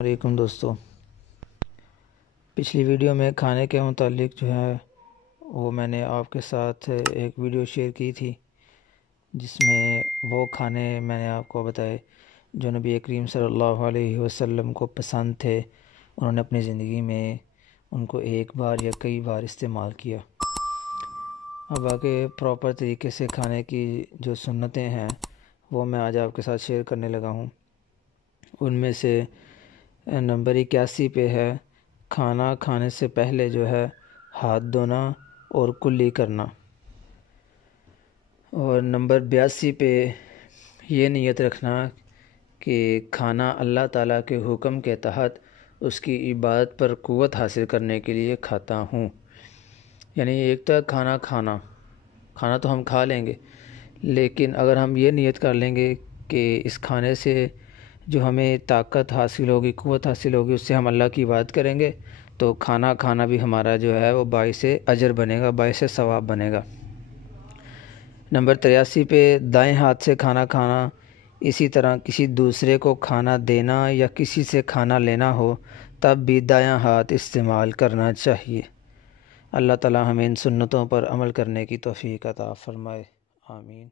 علیکم دوستو، پچھلی ویڈیو میں کھانے کے متعلق جو ہے وہ میں نے آپ کے ساتھ ایک ویڈیو شیئر کی تھی، جس میں وہ کھانے میں نے آپ کو بتائے جو نبی کریم صلی اللہ علیہ وسلم کو پسند تھے۔ انہوں نے اپنی زندگی میں ان کو ایک بار یا کئی بار استعمال کیا۔ اب آگے پراپر طریقے سے کھانے کی جو سنتیں ہیں وہ میں آج آپ کے ساتھ شیئر کرنے لگا ہوں۔ ان میں سے نمبر 81 پہ ہے کھانا کھانے سے پہلے جو ہے ہاتھ دھونا اور کلی کرنا، اور نمبر 82 پہ یہ نیت رکھنا کہ کھانا اللہ تعالیٰ کے حکم کے تحت اس کی عبادت پر قوت حاصل کرنے کے لیے کھاتا ہوں۔ یعنی ایک تو کھانا تو ہم کھا لیں گے، لیکن اگر ہم یہ نیت کر لیں گے کہ اس کھانے سے جو ہمیں طاقت حاصل ہوگی، قوت حاصل ہوگی، اس سے ہم اللہ کی عبادت کریں گے، تو کھانا کھانا بھی ہمارا جو ہے وہ باعث اجر بنے گا، باعث ثواب بنے گا۔ نمبر 83 پہ دائیں ہاتھ سے کھانا کھانا، اسی طرح کسی دوسرے کو کھانا دینا یا کسی سے کھانا لینا ہو تب بھی دایاں ہاتھ استعمال کرنا چاہیے۔ اللہ تعالی ہمیں ان سنتوں پر عمل کرنے کی توفیق عطا فرمائے، آمین۔